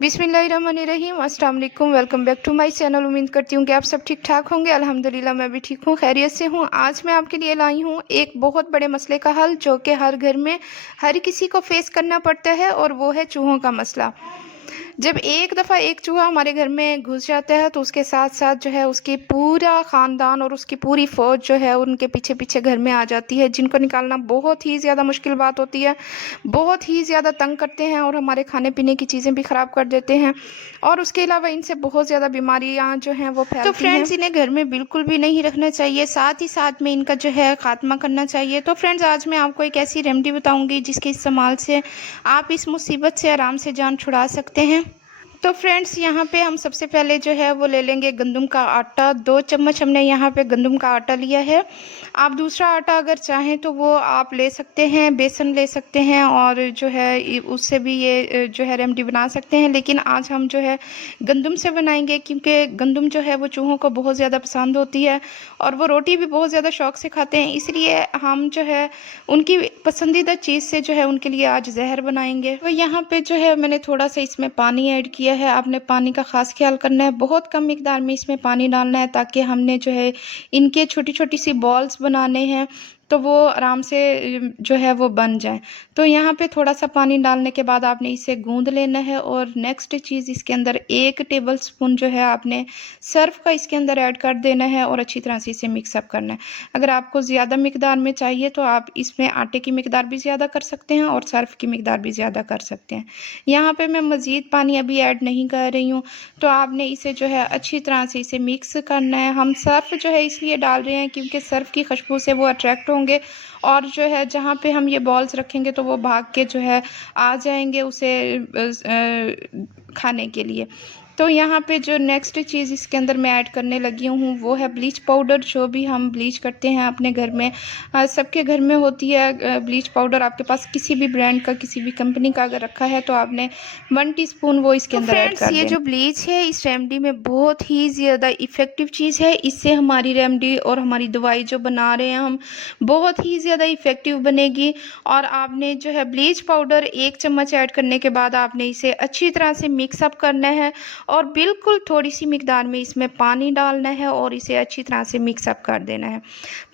बिस्मिल्लाहिर्रहमानिर्रहीम, अस्सलाम वालेकुम। Welcome back to my channel. उम्मीद करती हूँ कि आप सब ठीक ठाक होंगे। अल्हम्दुलिल्लाह मैं भी ठीक हूँ, खैरियत से हूँ। आज मैं आपके लिए लाई हूँ एक बहुत बड़े मसले का हल, जो कि हर घर में हर किसी को फेस करना पड़ता है, और वो है चूहों का मसला। जब एक दफ़ा एक चूहा हमारे घर में घुस जाता है, तो उसके साथ साथ जो है उसकी पूरा ख़ानदान और उसकी पूरी फ़ौज जो है उनके पीछे पीछे घर में आ जाती है, जिनको निकालना बहुत ही ज़्यादा मुश्किल बात होती है। बहुत ही ज़्यादा तंग करते हैं और हमारे खाने पीने की चीज़ें भी ख़राब कर देते हैं, और उसके अलावा इनसे बहुत ज़्यादा बीमारियां जो हैं वो फैलती हैं। तो फ्रेंड्स, इन्हें घर में बिल्कुल भी नहीं रखना चाहिए, साथ ही साथ में इनका जो है ख़ात्मा करना चाहिए। तो फ्रेंड्स, आज मैं आपको एक ऐसी रेमेडी बताऊंगी जिसके इस्तेमाल से आप इस मुसीबत से आराम से जान छुड़ा सकते हैं। तो फ्रेंड्स, यहाँ पे हम सबसे पहले जो है वो ले लेंगे गंदम का आटा। 2 चम्मच हमने यहाँ पे गंदम का आटा लिया है। आप दूसरा आटा अगर चाहें तो वो आप ले सकते हैं, बेसन ले सकते हैं, और जो है उससे भी ये जो है रेमेडी बना सकते हैं। लेकिन आज हम जो है गंदम से बनाएंगे, क्योंकि गंदम जो है वो चूहों को बहुत ज़्यादा पसंद होती है, और वो रोटी भी बहुत ज़्यादा शौक़ से खाते हैं। इसलिए हम जो है उनकी पसंदीदा चीज़ से जो है उनके लिए आज जहर बनाएंगे। तो यहाँ पे जो है मैंने थोड़ा सा इसमें पानी ऐड किया है। आपने पानी का ख़ास ख्याल करना है, बहुत कम मिकदार में इसमें पानी डालना है, ताकि हमने जो है इनके छोटी छोटी सी बॉल्स बनाने हैं, तो वो आराम से जो है वो बन जाए। तो यहाँ पे थोड़ा सा पानी डालने के बाद आपने इसे गूंद लेना है, और नेक्स्ट चीज़ इसके अंदर 1 टेबल स्पून जो है आपने सर्फ का इसके अंदर ऐड कर देना है, और अच्छी तरह से इसे मिक्सअप करना है। अगर आपको ज़्यादा मिकदार में चाहिए तो आप इसमें आटे की मिकदार भी ज़्यादा कर सकते हैं, और सर्फ की मिकदार भी ज़्यादा कर सकते हैं। यहाँ पे मैं मज़ीद पानी अभी ऐड नहीं कर रही हूँ। तो आपने इसे जो है अच्छी तरह से इसे मिक्स करना है। हम सर्फ जो है इसलिए डाल रहे हैं क्योंकि सर्फ की खुशबू से वो अट्रैक्ट होंगे, और जो है जहाँ पे हम ये बॉल्स रखेंगे तो वो भाग के जो है आ जाएंगे उसे खाने के लिए। तो यहाँ पे जो नेक्स्ट चीज़ इसके अंदर मैं ऐड करने लगी हूँ वो है ब्लीच पाउडर। जो भी हम ब्लीच करते हैं अपने घर में, सबके घर में होती है ब्लीच पाउडर। आपके पास किसी भी ब्रांड का, किसी भी कंपनी का अगर रखा है तो आपने 1 टीस्पून वो इसके अंदर ऐड कर देना। ये जो ब्लीच है इस रेमेडी में बहुत ही ज़्यादा इफ़ेक्टिव चीज़ है। इससे हमारी रेमेडी और हमारी दवाई जो बना रहे हैं हम, बहुत ही ज़्यादा इफ़ेक्टिव बनेगी। और आपने जो है ब्लीच पाउडर 1 चम्मच ऐड करने के बाद आपने इसे अच्छी तरह से मिक्सअप करना है, और बिल्कुल थोड़ी सी मिकदार में इसमें पानी डालना है, और इसे अच्छी तरह से मिक्सअप कर देना है।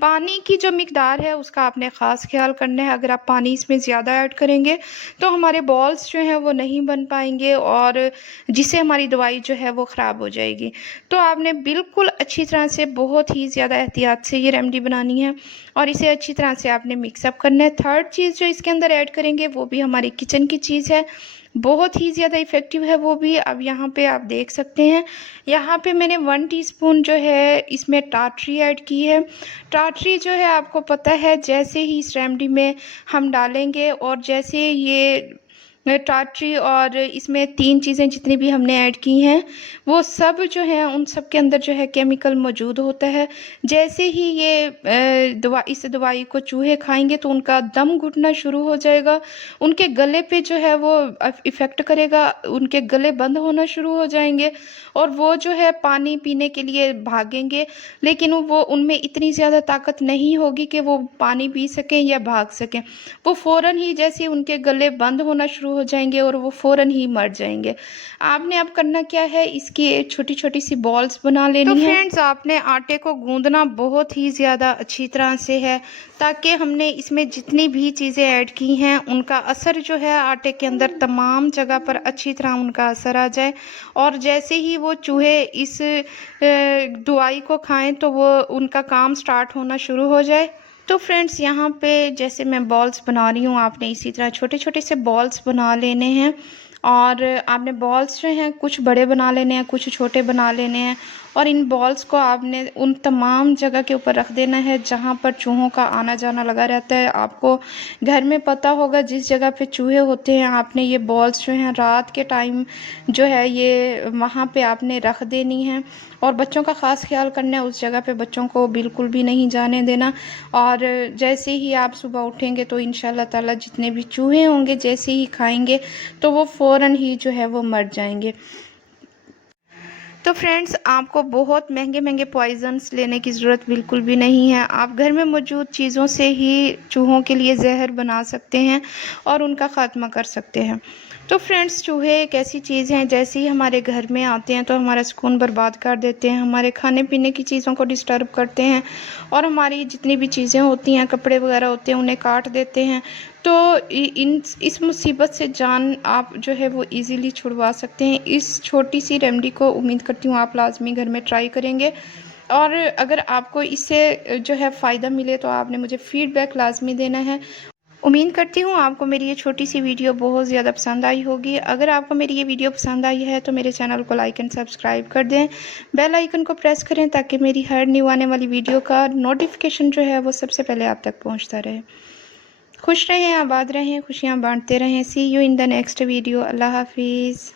पानी की जो मिकदार है उसका आपने ख़ास ख्याल करना है। अगर आप पानी इसमें ज़्यादा ऐड करेंगे तो हमारे बॉल्स जो हैं वो नहीं बन पाएंगे, और जिससे हमारी दवाई जो है वो ख़राब हो जाएगी। तो आपने बिल्कुल अच्छी तरह से, बहुत ही ज़्यादा एहतियात से ये रेमेडी बनानी है, और इसे अच्छी तरह से आपने मिक्सअप करना है। थर्ड चीज़ जो इसके अंदर ऐड करेंगे वो भी हमारी किचन की चीज़ है, बहुत ही ज़्यादा इफ़ेक्टिव है वो भी। अब यहाँ पे आप देख सकते हैं, यहाँ पे मैंने 1 टीस्पून जो है इसमें टाटरी ऐड की है। टाटरी जो है आपको पता है, जैसे ही इस रेमेडी में हम डालेंगे, और जैसे ये टाटरी और इसमें 3 चीज़ें जितनी भी हमने ऐड की हैं, वो सब जो है उन सब के अंदर जो है केमिकल मौजूद होता है। जैसे ही ये इस दवाई को चूहे खाएंगे तो उनका दम घुटना शुरू हो जाएगा, उनके गले पे जो है वो इफ़ेक्ट करेगा, उनके गले बंद होना शुरू हो जाएंगे, और वो जो है पानी पीने के लिए भागेंगे, लेकिन वो उनमें इतनी ज़्यादा ताकत नहीं होगी कि वो पानी पी सकें या भाग सकें। वो फ़ौरन ही जैसे उनके गले बंद होना शुरू हो जाएंगे और वो फ़ौरन ही मर जाएंगे। आपने अब करना क्या है, इसकी छोटी छोटी सी बॉल्स बना लेनी है। तो फ्रेंड्स, आपने आटे को गूंदना बहुत ही ज़्यादा अच्छी तरह से है, ताकि हमने इसमें जितनी भी चीज़ें ऐड की हैं उनका असर जो है आटे के अंदर तमाम जगह पर अच्छी तरह उनका असर आ जाए, और जैसे ही वो चूहे इस दवाई को खाएं तो वो उनका काम स्टार्ट होना शुरू हो जाए। तो फ्रेंड्स, यहाँ पे जैसे मैं बॉल्स बना रही हूँ, आपने इसी तरह छोटे छोटे से बॉल्स बना लेने हैं, और आपने बॉल्स जो हैं कुछ बड़े बना लेने हैं, कुछ छोटे बना लेने हैं, और इन बॉल्स को आपने उन तमाम जगह के ऊपर रख देना है जहाँ पर चूहों का आना जाना लगा रहता है। आपको घर में पता होगा जिस जगह पे चूहे होते हैं, आपने ये बॉल्स जो हैं रात के टाइम जो है ये वहाँ पे आपने रख देनी है, और बच्चों का ख़ास ख्याल करना है, उस जगह पे बच्चों को बिल्कुल भी नहीं जाने देना। और जैसे ही आप सुबह उठेंगे तो इंशाल्लाह ताला जितने भी चूहे होंगे जैसे ही खाएंगे तो वो फ़ौरन ही जो है वो मर जाएंगे। तो फ्रेंड्स, आपको बहुत महंगे महंगे पॉइजन्स लेने की ज़रूरत बिल्कुल भी नहीं है। आप घर में मौजूद चीज़ों से ही चूहों के लिए जहर बना सकते हैं और उनका ख़ात्मा कर सकते हैं। तो फ्रेंड्स, चूहे एक ऐसी चीज़ हैं, जैसे ही हमारे घर में आते हैं तो हमारा सुकून बर्बाद कर देते हैं, हमारे खाने पीने की चीज़ों को डिस्टर्ब करते हैं और हमारी जितनी भी चीज़ें होती हैं, कपड़े वगैरह होते हैं, उन्हें काट देते हैं। तो इस मुसीबत से जान आप जो है वो इजीली छुड़वा सकते हैं। इस छोटी सी रेमेडी को उम्मीद करती हूँ आप लाजमी घर में ट्राई करेंगे, और अगर आपको इससे जो है फ़ायदा मिले तो आपने मुझे फ़ीडबैक लाजमी देना है। उम्मीद करती हूँ आपको मेरी ये छोटी सी वीडियो बहुत ज़्यादा पसंद आई होगी। अगर आपको मेरी ये वीडियो पसंद आई है तो मेरे चैनल को लाइक एंड सब्सक्राइब कर दें, बेल आइकन को प्रेस करें ताकि मेरी हर न्यू आने वाली वीडियो का नोटिफिकेशन जो है वो सबसे पहले आप तक पहुँचता रहे। खुश रहें, आबाद रहें, खुशियाँ बांटते रहें। See you in the next video. अल्लाह हाफिज़।